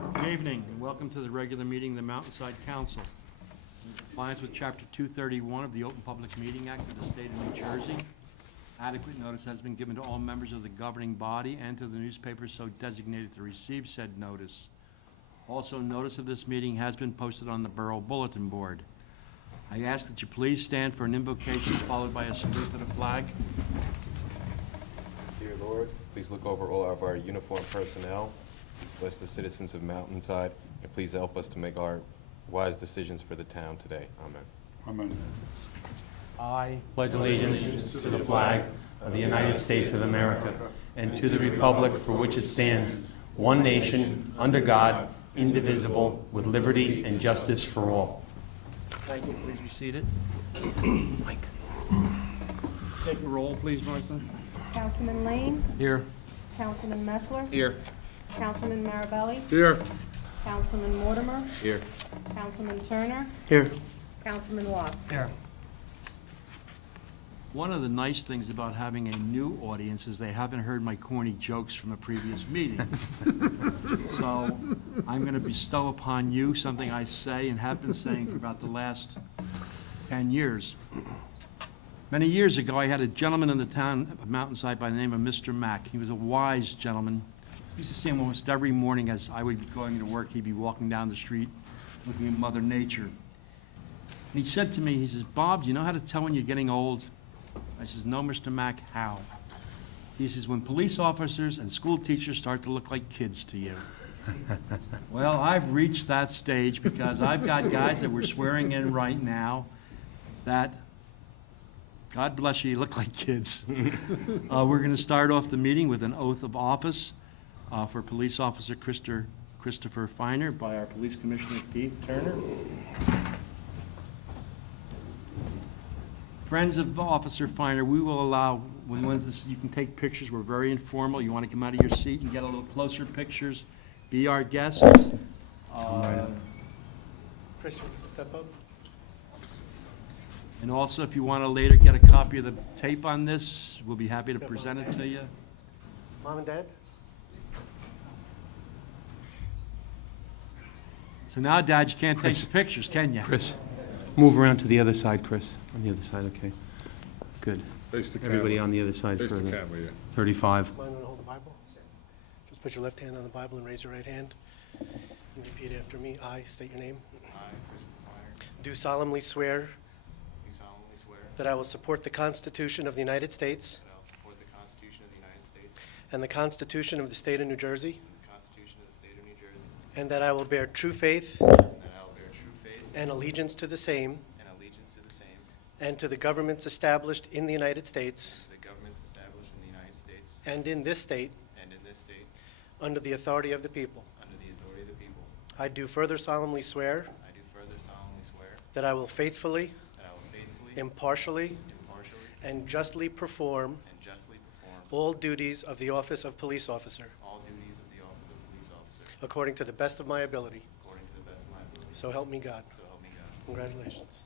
Good evening, and welcome to the regular meeting of the Mountainside Council. In compliance with Chapter 231 of the Open Public Meeting Act of the State of New Jersey, adequate notice has been given to all members of the governing body and to the newspapers so designated to receive said notice. Also, notice of this meeting has been posted on the Borough Bulletin Board. I ask that you please stand for an invocation followed by a salute to the flag. Dear Lord, please look over all of our uniformed personnel, bless the citizens of Mountainside, and please help us to make our wise decisions for the town today. Amen. Amen. I Pledge allegiance to the flag of the United States of America and to the republic for which it stands, one nation, under God, indivisible, with liberty and justice for all. Thank you. Please be seated. Mike. Take a roll, please, Martha. Councilman Lane, Here. Councilman Messler, Here. Councilman Marabelli, Here. Councilman Mortimer, Here. Councilman Turner, Here. Councilman Ross. Here. One of the nice things about having a new audience is they haven't heard my corny jokes from a previous meeting. So I'm going to bestow upon you something I say and have been saying for about the last 10 years. Many years ago, I had a gentleman in the town of Mountainside by the name of Mr. Mack. He was a wise gentleman. I used to see him almost every morning as I would be going to work. He'd be walking down the street looking at Mother Nature. And he said to me, he says, "Bob, do you know how to tell when you're getting old?" I says, "No, Mr. Mack, how?" He says, "When police officers and school teachers start to look like kids to you." Well, I've reached that stage because I've got guys that we're swearing in right now that, God bless you, look like kids. We're going to start off the meeting with an oath of office for Police Officer Christopher Feiner by our Police Commissioner Keith Turner. Friends of Officer Feiner, we will allow, when this, you can take pictures. We're very informal. You want to come out of your seat and get a little closer pictures, be our guests. Chris, step up. And also, if you want to later get a copy of the tape on this, we'll be happy to present it to you. Mom and Dad? So now, Dad, you can't take the pictures, can you? Chris, move around to the other side, Chris. On the other side, okay. Good. Face the camera. Everybody on the other side Face for the the camera, yeah. 35. Mind when I hold the Bible? Just put your left hand on the Bible and raise your right hand. And repeat after me. I state your name. I, Christopher Feiner, Do solemnly swear do solemnly swear that I will support the Constitution of the United States that I will support the Constitution of the United States and the Constitution of the State of New Jersey, and the Constitution of the State of New Jersey, and that I will bear true faith and that I will bear true faith and allegiance to the same and allegiance to the same, and to the governments established in the United States to the governments established in the United States and in this state and in this state, under the authority of the people. under the authority of the people. I do further solemnly swear I do further solemnly swear that I will faithfully, that I will faithfully, impartially, impartially, and justly perform and justly perform all duties of the office of police officer all duties of the office of police officer according to the best of my ability. according to the best of my ability. So help me God. So help me God. Congratulations.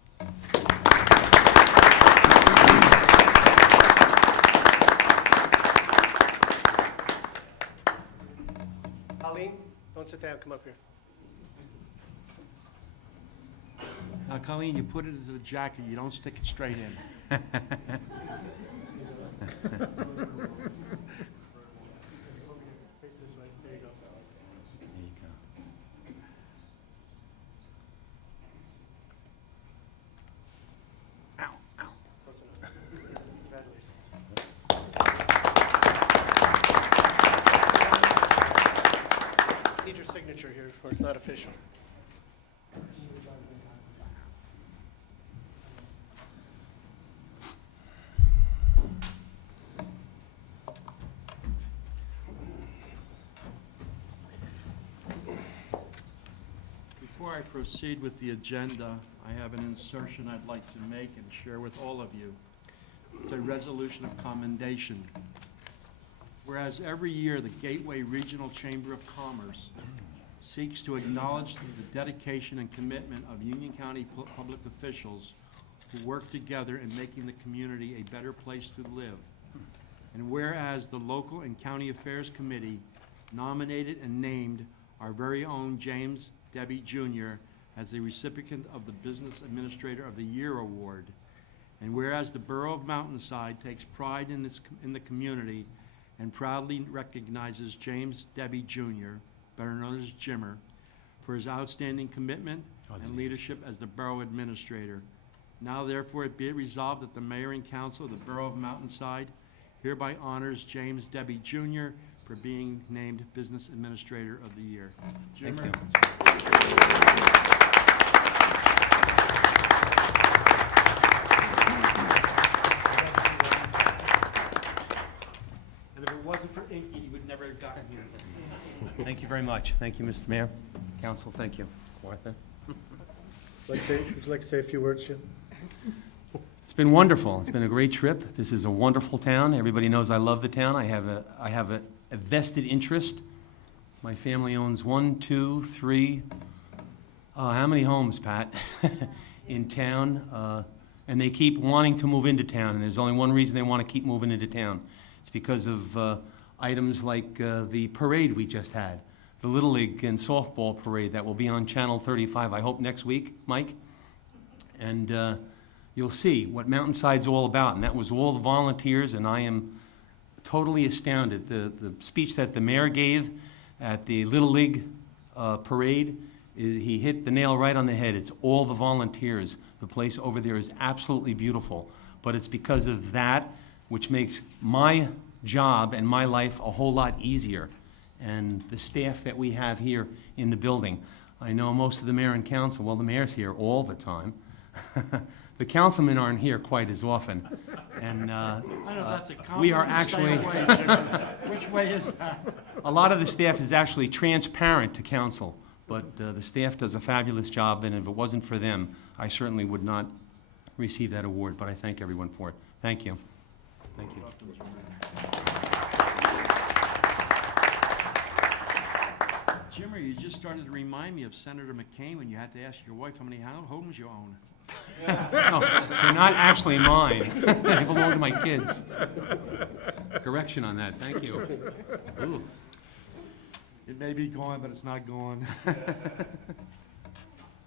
Colleen, don't sit down. Come up here. Now, Colleen, you put it into the jacket. You don't stick it straight in. Face this way. There you go. There you go. Close enough. Congratulations. Need your signature here, or it's not official. Before I proceed with the agenda, I have an insertion I'd like to make and share with all of you. It's a resolution of commendation. Whereas every year, the Gateway Regional Chamber of Commerce seeks to acknowledge the dedication and commitment of Union County public officials who work together in making the community a better place to live. And whereas the Local and County Affairs Committee nominated and named our very own James Debbie Jr. as the recipient of the Business Administrator of the Year Award. And whereas the Borough of Mountainside takes pride in the community and proudly recognizes James Debbie Jr., better known as Jimmer, for his outstanding commitment and leadership as the Borough Administrator. Now therefore it be it resolved that the Mayor and Council of the Borough of Mountainside hereby honors James Debbie Jr. for being named Business Administrator of the Year. Thank Jimmer. And if it wasn't for Inky, he would never have gotten here. Thank you very much. Thank you, Mr. Mayor. Council, thank you. Martha? Would you like to say a few words, Jim? It's been wonderful. It's been a great trip. This is a wonderful town. Everybody knows I love the town. I have a vested interest. My family owns 1, 2, 3, how many homes, Pat, in town? And they keep wanting to move into town, and there's only one reason they want to keep moving into town. It's because of items like the parade we just had, the Little League and softball parade that will be on Channel 35, I hope next week, Mike. And you'll see what Mountainside's all about, and that was all the volunteers, and I am totally astounded. The speech that the mayor gave at the Little League parade, he hit the nail right on the head. It's all the volunteers. The place over there is absolutely beautiful, but it's because of that which makes my job and my life a whole lot easier, and the staff that we have here in the building. I know most of the mayor and council, well, the mayor's here all the time. The councilmen aren't here quite as often, and I don't know if that's a compliment. we are Stay actually, away, Jimmy. Which way is that? a lot of the staff is actually transparent to council, but the staff does a fabulous job, and if it wasn't for them, I certainly would not receive that award, but I thank everyone for it. Thank you. Thank you. Jimmer, you just started to remind me of Senator McCain when you had to ask your wife how many homes you own. No, they're not actually mine. They belong to my kids. Correction on that, thank you. Ooh. It may be gone, but it's not gone.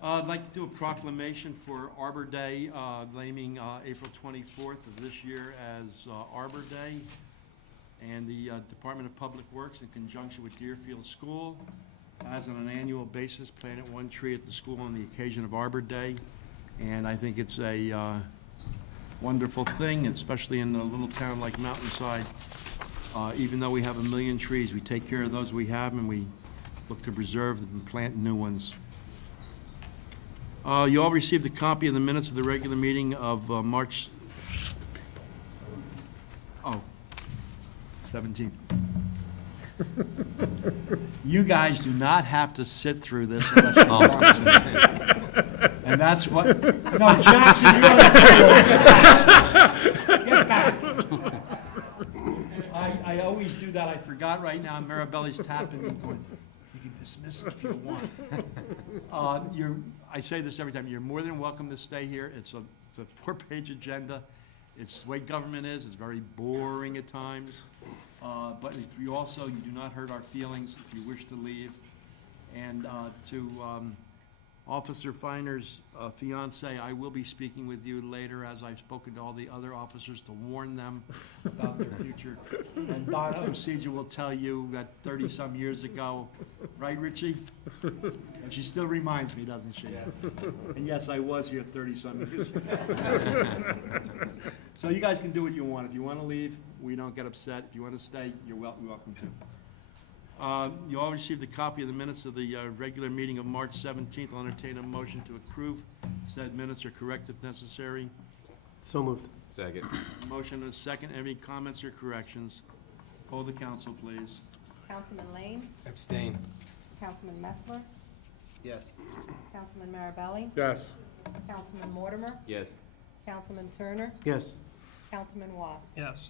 I'd like to do a proclamation for Arbor Day, naming April 24th of this year as Arbor Day. And the Department of Public Works, in conjunction with Deerfield School, has on an annual basis planted one tree at the school on the occasion of Arbor Day. And I think it's a wonderful thing, especially in a little town like Mountainside. Even though we have 1 million trees, we take care of those we have, and we look to preserve them and plant new ones. You all received a copy of the minutes of the regular meeting of March 17th. You guys do not have to sit through this unless you want to. And that's what, no, Jackson, you gotta sit. Get back. I always do that. I forgot right now. Maribelli's tapping me going, you can dismiss it if you want. I say this every time. You're more than welcome to stay here. It's a 4-page agenda. It's the way government is. It's very boring at times. But if you do not hurt our feelings if you wish to leave. And to Officer Finer's fiance, I will be speaking with you later, as I've spoken to all the other officers to warn them about their future. And Donna Osija will tell you that 30-some years ago, right, Richie? And she still reminds me, doesn't she? And yes, I was here 30-some years ago. So you guys can do what you want. If you want to leave, we don't get upset. If you want to stay, you're welcome to. You all received a copy of the minutes of the regular meeting of March 17th. I'll entertain a motion to approve said minutes are correct if necessary. So moved. Second. Motion and a second. Any comments or corrections? Poll the council, please. Councilman Lane, Abstain. Councilman Messler, Yes. Councilman Marabelli, Yes. Councilman Mortimer, Yes. Councilman Turner, Yes. Councilman Was. Yes.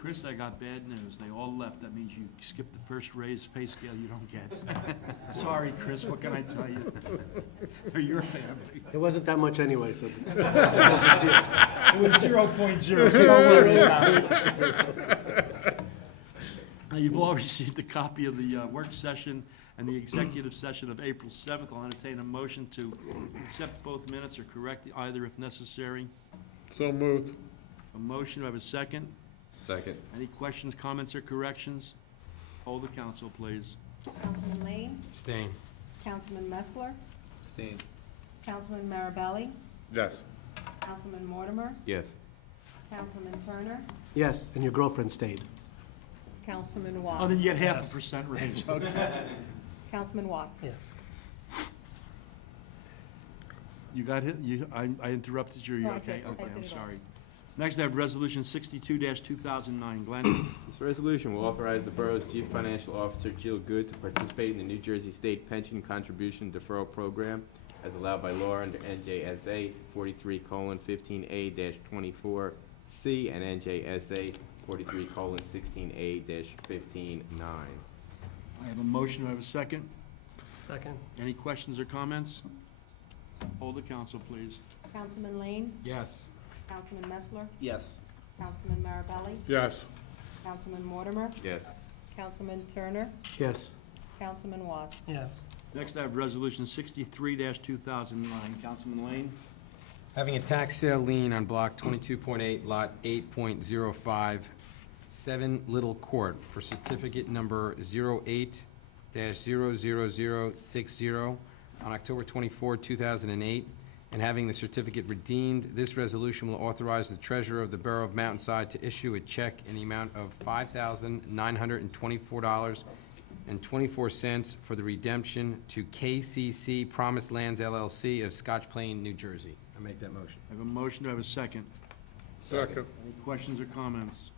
Chris, I got bad news. They all left. That means you skipped the first raised pay scale you don't get. Sorry, Chris, what can I tell you? They're your family. It wasn't that much anyway, so. It was 0.0, so don't worry about it. You've all received a copy of the work session and the executive session of April 7th. I'll entertain a motion to accept both minutes or correct either if necessary. So moved. A motion, do I have a second? Second. Any questions, comments, or corrections? Hold the council, please. Councilman Lane, Abstain. Councilman Messler, Abstain. Councilman Marabelli, Yes. Councilman Mortimer, Yes. Councilman Turner, Yes, and your girlfriend stayed. Councilman Was. Oh, then you get half a percent raise, okay. Councilman Was. Yes. You got it, I interrupted you, are you No, I okay? did. I Okay, did I'm it all. sorry. Next, I have Resolution 62-2009. Glenn? This resolution will authorize the borough's chief financial officer, Jill Good, to participate in the New Jersey State Pension Contribution Deferral Program as allowed by law under NJSA 43:15A-24C and NJSA 43:16A-15-9. I have a motion, do I have a second? Second. Any questions or comments? Hold the council, please. Councilman Lane, Yes. Councilman Messler, Yes. Councilman Marabelli, Yes. Councilman Mortimer, Yes. Councilman Turner, Yes. Councilman Was. Yes. Next, I have Resolution 63-2009. Councilman Lane? Having a tax sale lien on block 22.8, lot 8.05, 7 Little Court for certificate number 08-00060 on October 24, 2008, and having the certificate redeemed, this resolution will authorize the treasurer of the Borough of Mountainside to issue a check in the amount of $5,924.24 for the redemption to KCC Promised Lands LLC of Scotch Plain, New Jersey. I make that motion. I have a motion, do I have a second? Second. Any questions or comments?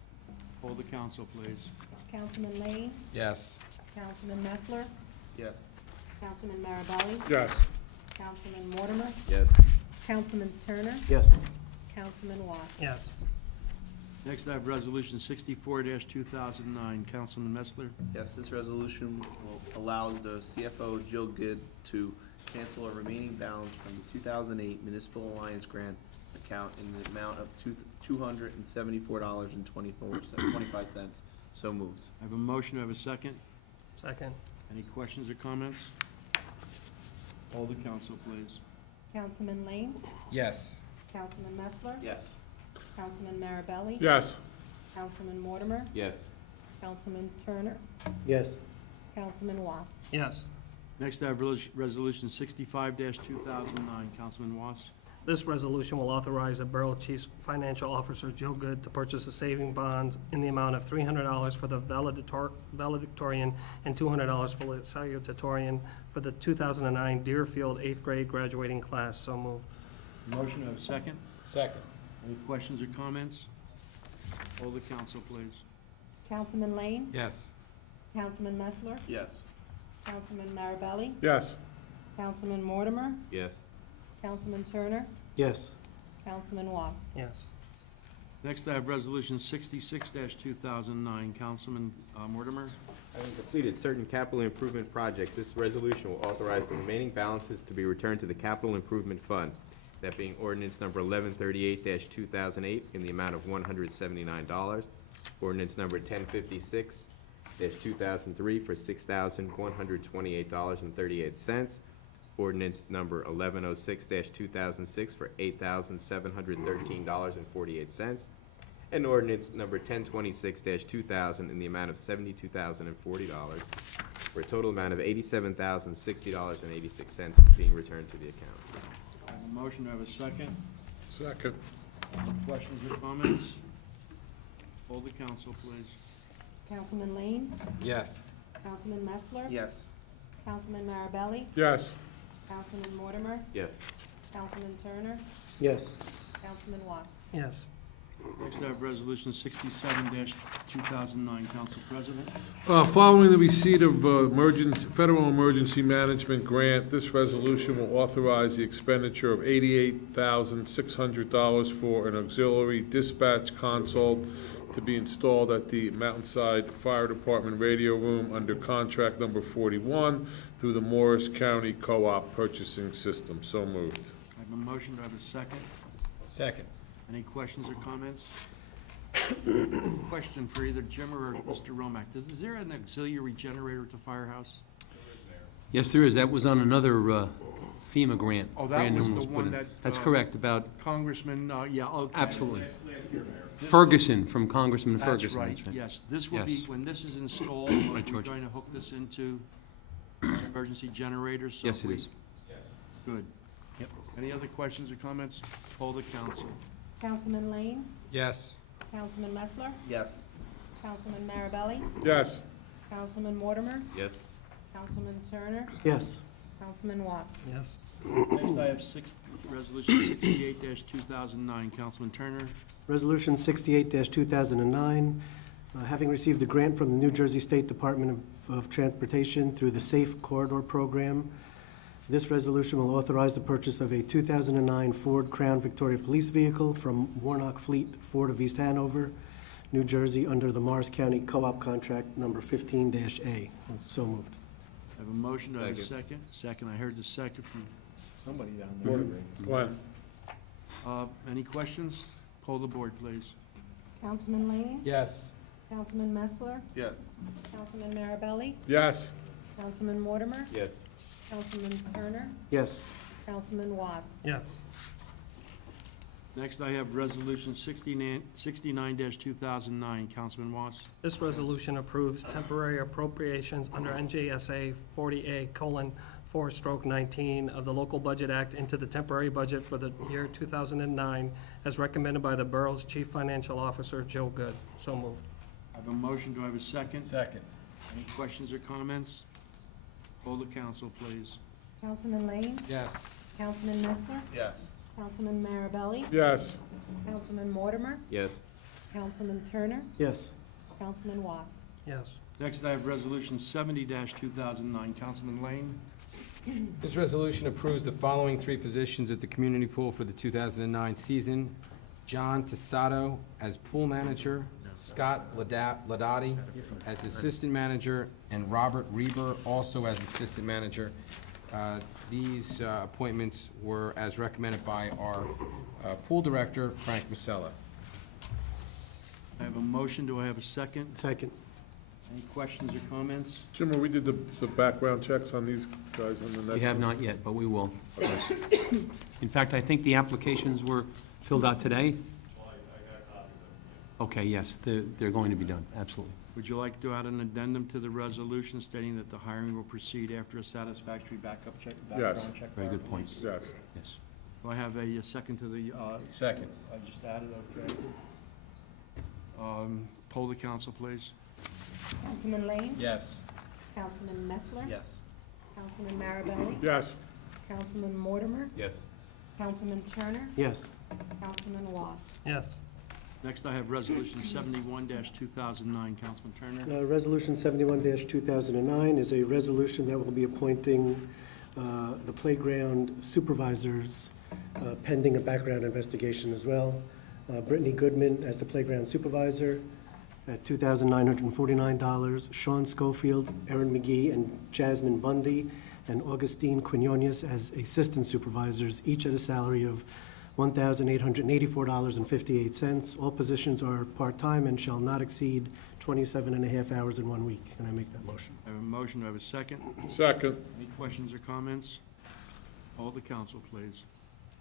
Hold the council, please. Councilman Lane, Yes. Councilman Messler, Yes. Councilman Marabelli, Yes. Councilman Mortimer, Yes. Councilman Turner, Yes. Councilman Was. Yes. Next, I have Resolution 64-2009. Councilman Messler? Yes, this resolution will allow the CFO Jill Good to cancel a remaining balance from the 2008 Municipal Alliance Grant account in the amount of $274.25. So moved. I have a motion, do I have a second? Second. Any questions or comments? Hold the council, please. Councilman Lane, Yes. Councilman Messler, Yes. Councilman Marabelli, Yes. Councilman Mortimer, Yes. Councilman Turner, Yes. Councilman Was. Yes. Next, I have Resolution 65-2009. Councilman Was? This resolution will authorize the Borough Chief's Financial Officer, Jill Good, to purchase a saving bond in the amount of $300 for the valedictorian and $200 for the salutatorian for the 2009 Deerfield 8th grade graduating class. So moved. Motion, do I have a second? Second. Any questions or comments? Hold the council, please. Councilman Lane, Yes. Councilman Messler, Yes. Councilman Marabelli, Yes. Councilman Mortimer, Yes. Councilman Turner, Yes. Councilman Was. Yes. Next, I have Resolution 66-2009. Councilman Mortimer? Having completed certain capital improvement projects, this resolution will authorize the remaining balances to be returned to the Capital Improvement Fund, that being ordinance number 1138-2008 in the amount of $179, ordinance number 1056-2003 for $6,128.38, ordinance number 1106-2006 for $8,713.48, and ordinance number 1026-2000 in the amount of $72,040, for a total amount of $87,060.86 being returned to the account. I have a motion, do I have a second? Second. Any questions or comments? Hold the council, please. Councilman Lane, Yes. Councilman Messler, Yes. Councilman Marabelli, Yes. Councilman Mortimer, Yes. Councilman Turner, Yes. Councilman Was. Yes. Next, I have Resolution 67-2009. Council President? Following the receipt of federal emergency management grant, this resolution will authorize the expenditure of $88,600 for an auxiliary dispatch console to be installed at the Mountainside Fire Department radio room under contract number 41 through the Morris County Co-op Purchasing System. So moved. I have a motion, do I have a second? Second. Any questions or comments? Question for either Jim or Mr. Romack. Is there an auxiliary generator at the firehouse? Yes, there is. That was on another FEMA grant. Oh, that Brand new was the put one in. that, That's uh, correct, about, Congressman, yeah, okay. absolutely. Ferguson, from Congressman That's Ferguson. right, yes. This will be, Yes. when this is installed, we're Right, George. going to hook this into emergency generators, so Yes, it we- is. Good. Yep. Any other questions or comments? Poll the council. Councilman Lane, Yes. Councilman Messler, Yes. Councilman Marabelli, Yes. Councilman Mortimer, Yes. Councilman Turner, Yes. Councilman Was. Yes. Next, I have Resolution 68-2009. Councilman Turner. Resolution 68-2009, having received a grant from the New Jersey State Department of Transportation through the Safe Corridor Program, this resolution will authorize the purchase of a 2009 Ford Crown Victoria Police Vehicle from Warnock Fleet Ford of East Hanover, New Jersey, under the Morris County Co-op Contract Number 15-A. So moved. I have a motion, do I have a Second. second? Second, I heard the second from somebody down there. Glenn? Any questions? Poll the board, please. Councilman Lane, Yes. Councilman Messler, Yes. Councilman Marabelli, Yes. Councilman Mortimer, Yes. Councilman Turner, Yes. Councilman Was. Yes. Next, I have Resolution 69-2009. Councilman Watts. This resolution approves temporary appropriations under NJSA 40A:4/19 of the Local Budget Act into the temporary budget for the year 2009, as recommended by the borough's Chief Financial Officer, Joe Good. So moved. I have a motion, do I have a second? Second. Any questions or comments? Poll the council, please. Councilman Lane, Yes. Councilman Messler, Yes. Councilman Marabelli, Yes. Councilman Mortimer, Yes. Councilman Turner, Yes. Councilman Was. Yes. Next, I have Resolution 70-2009. Councilman Lane. This resolution approves the following three positions at the community pool for the 2009 season. John Tasato as pool manager, Scott Ladati as assistant manager, and Robert Reber also as assistant manager. These appointments were as recommended by our pool director, Frank Masella. I have a motion, do I have a second? Second. Any questions or comments? Jim, we did the background checks on these guys on the next? We have one? not yet, but we will. In fact, I think the applications were filled out today. Okay, yes, they're going to be done, absolutely. Would you like to add an addendum to the resolution stating that the hiring will proceed after a satisfactory background check? Very good point. Yes. Yes. Do I have a second to the, Second. I just added, okay. Poll the council, please. Councilman Lane, Yes. Councilman Messler, Yes. Councilman Marabelli, Yes. Councilman Mortimer, Yes. Councilman Turner, Yes. Councilman Was. Yes. Next, I have Resolution 71-2009. Councilman Turner. Resolution 71-2009 is a resolution that will be appointing the playground supervisors pending a background investigation as well. Brittany Goodman as the playground supervisor at $2,949. Sean Schofield, Erin McGee, and Jasmine Bundy, and Augustine Quinones as assistant supervisors, each at a salary of $1,884.58. All positions are part-time and shall not exceed 27 and a half hours in 1 week. Can I make that motion? I have a motion, do I have a second? Second. Any questions or comments? Poll the council, please.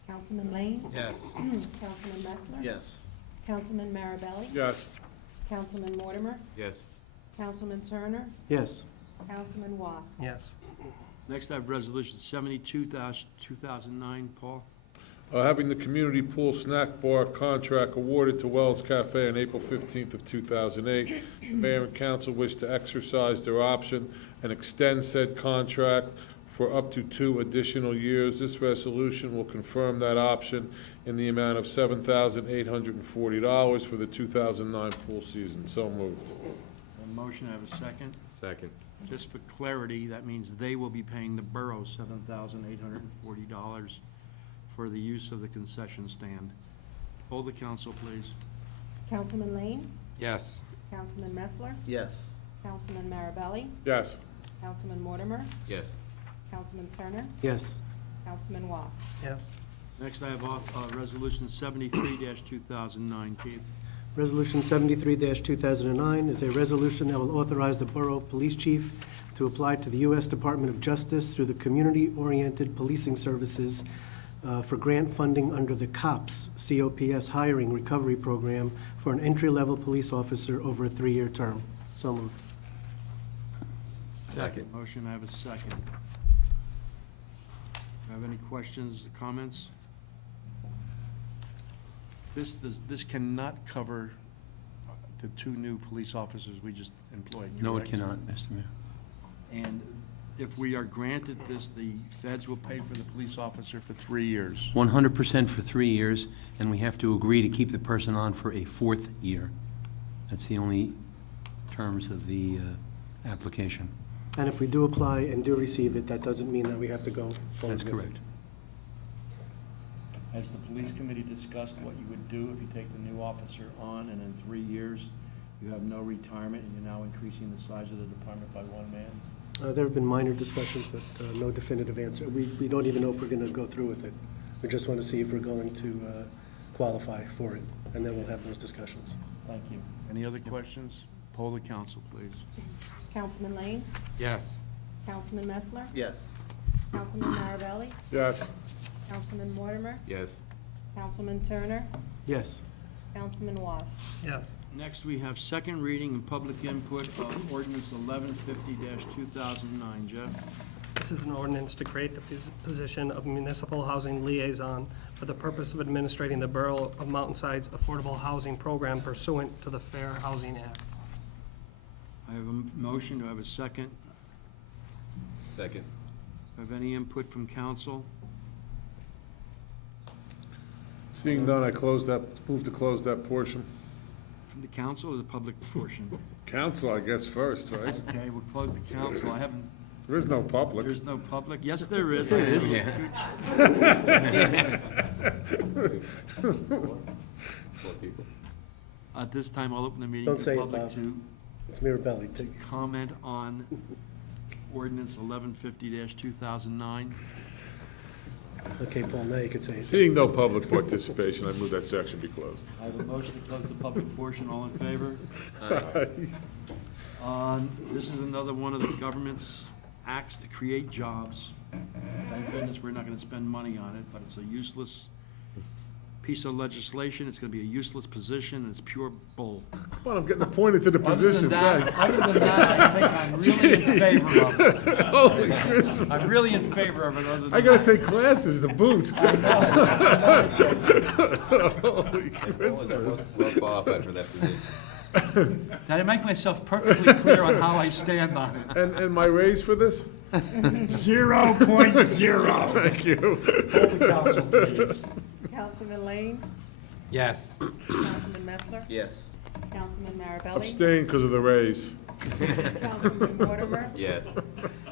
Councilman Lane, Yes. Councilman Messler, Yes. Councilman Marabelli, Yes. Councilman Mortimer, Yes. Councilman Turner, Yes. Councilman Was. Yes. Next, I have Resolution 72-2009. Paul. Having the community pool snack bar contract awarded to Wells Cafe on April 15th of 2008, the mayor and council wish to exercise their option and extend said contract for up to 2 additional years. This resolution will confirm that option in the amount of $7,840 for the 2009 pool season. So moved. A motion, I have a second. Second. Just for clarity, that means they will be paying the borough $7,840 for the use of the concession stand. Poll the council, please. Councilman Lane, Yes. Councilman Messler, Yes. Councilman Marabelli, Yes. Councilman Mortimer, Yes. Councilman Turner, Yes. Councilman Was. Yes. Next, I have Resolution 73-2009. Keith. Resolution 73-2009 is a resolution that will authorize the Borough Police Chief to apply to the U.S. Department of Justice through the Community-Oriented Policing Services for grant funding under the COPS, COPS Hiring Recovery Program for an entry-level police officer over a 3-year term. So moved. Second. Motion, I have a second. Do you have any questions, comments? This cannot cover the 2 new police officers we just employed, No, it correct? cannot, Mr. Mayor. And if we are granted this, the feds will pay for the police officer for 3 years. 100% for 3 years, and we have to agree to keep the person on for a 4th year. That's the only terms of the application. And if we do apply and do receive it, that doesn't mean that we have to go forward That's with it. correct. Has the police committee discussed what you would do if you take the new officer on and in 3 years you have no retirement and you're now increasing the size of the department by 1 man? There have been minor discussions, but no definitive answer. We don't even know if we're going to go through with it. We just want to see if we're going to qualify for it, and then we'll have those discussions. Thank you. Any other questions? Poll the council, please. Councilman Lane? Yes. Councilman Messler? Yes. Councilman Marabelli? Yes. Councilman Mortimer? Yes. Councilman Turner? Yes. Councilman Was? Yes. Next, we have second reading and public input of ordinance 1150-2009. Jeff? This is an ordinance to create the position of municipal housing liaison for the purpose of administrating the Borough of Mountainside's affordable housing program pursuant to the Fair Housing Act. I have a motion. Do I have a second? Second. Have any input from council? Seeing none, I move to close that portion. From the council or the public portion? Council, I guess, first, right? Okay, we'll close the council. I haven't, There is no public. there's no public. Yes, there is. There is. Four people. At this time, I'll open the meeting Don't to say the it, public Bob. to It's Mirabelli. Take- comment on ordinance 1150-2009. Okay, Paul, now you could say it. Seeing no public participation, I move that section be closed. I have a motion to close the public portion. All in favor? This is another one of the government's acts to create jobs. Thank goodness we're not gonna spend money on it, but it's a useless piece of legislation. It's gonna be a useless position, and it's pure bull. Come on, I'm getting appointed to the position, thanks. Other than that, I think I'm really in favor of it. Holy Christmas. I'm really in favor of it, other than I gotta take classes to boot. Holy Christmas. Well qualified for that position. Did I make myself perfectly clear on how I stand on it? And my raise for this? 0.0. Thank you. Hold the council, please. Councilman Lane? Yes. Councilman Messler? Yes. Councilman Marabelli? Abstain because of the raise. Councilman Mortimer? Yes.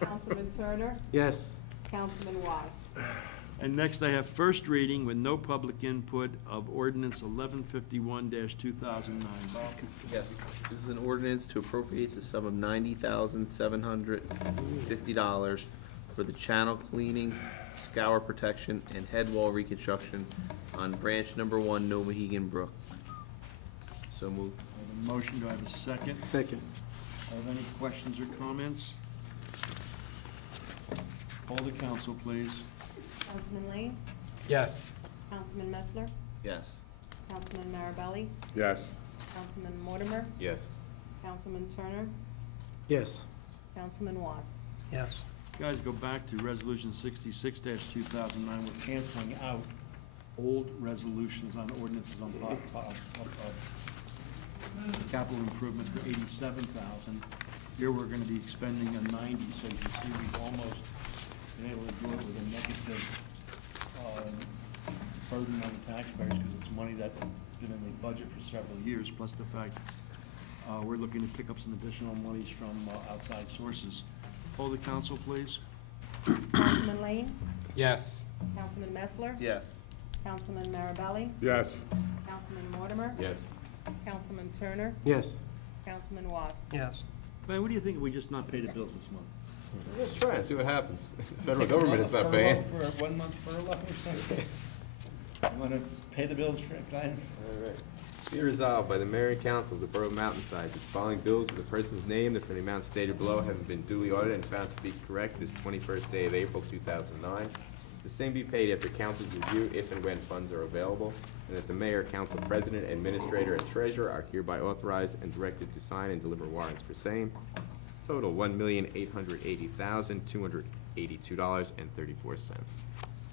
Councilman Turner? Yes. Councilman Was? And next, I have first reading with no public input of ordinance 1151-2009. Bob? Yes. This is an ordinance to appropriate the sum of $90,750 for the channel cleaning, scour protection, and head wall reconstruction on branch number 1, No Mohegan Brook. So moved. I have a motion. Do I have a second? Second. Have any questions or comments? Hold the council, please. Councilman Lane? Yes. Councilman Messler? Yes. Councilman Marabelli? Yes. Councilman Mortimer? Yes. Councilman Turner? Yes. Councilman Was? Yes. Guys, go back to resolution 66-2009. We're canceling out old resolutions on ordinances on capital improvements for $87,000. Here, we're gonna be expending a 90, so you can see we've almost been able to do it with a negative burden on the taxpayers, because it's money that's been in the budget for several years, plus the fact we're looking to pick up some additional monies from outside sources. Hold the council, please. Councilman Lane? Yes. Councilman Messler? Yes. Councilman Marabelli? Yes. Councilman Mortimer? Yes. Councilman Turner? Yes. Councilman Was? Yes. Man, what do you think if we just not pay the bills this month? Let's try and see what happens. Federal government is not paying. For a 1 month furlough or something? You wanna pay the bills for, Glenn? All right. Be resolved by the mayor and council of the borough of Mountainside that the following bills of the persons named and for the amount stated below having been duly audited and found to be correct this 21st day of April 2009. The same be paid after council's review if and when funds are available, and that the mayor, council president, administrator, and treasurer are hereby authorized and directed to sign and deliver warrants for same. Total $1,880,282.34.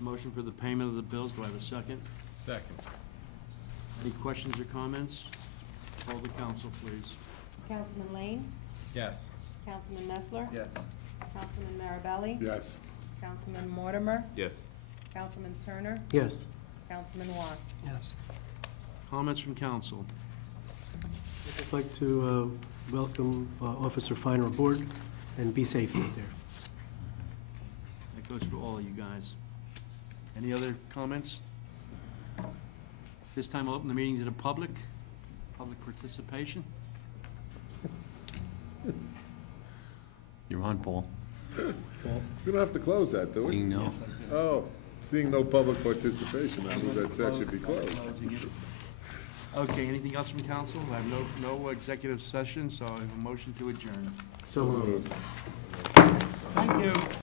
Motion for the payment of the bills, do I have a second? Second. Any questions or comments? Call the council, please. Councilman Lane? Yes. Councilman Messler? Yes. Councilman Marabelli? Yes. Councilman Mortimer? Yes. Councilman Turner? Yes. Councilman Was? Yes. Comments from council? I'd like to welcome Officer Finer aboard, and be safe out there. That goes for all of you guys. Any other comments? This time I'll open the meeting to the public participation. You're on, Paul. We don't have to close that, do we? No. Oh, seeing no public participation, I move that section be closed. Closing it. Okay, anything else from council? I have no executive session, so I have a motion to adjourn. So moved. Thank you.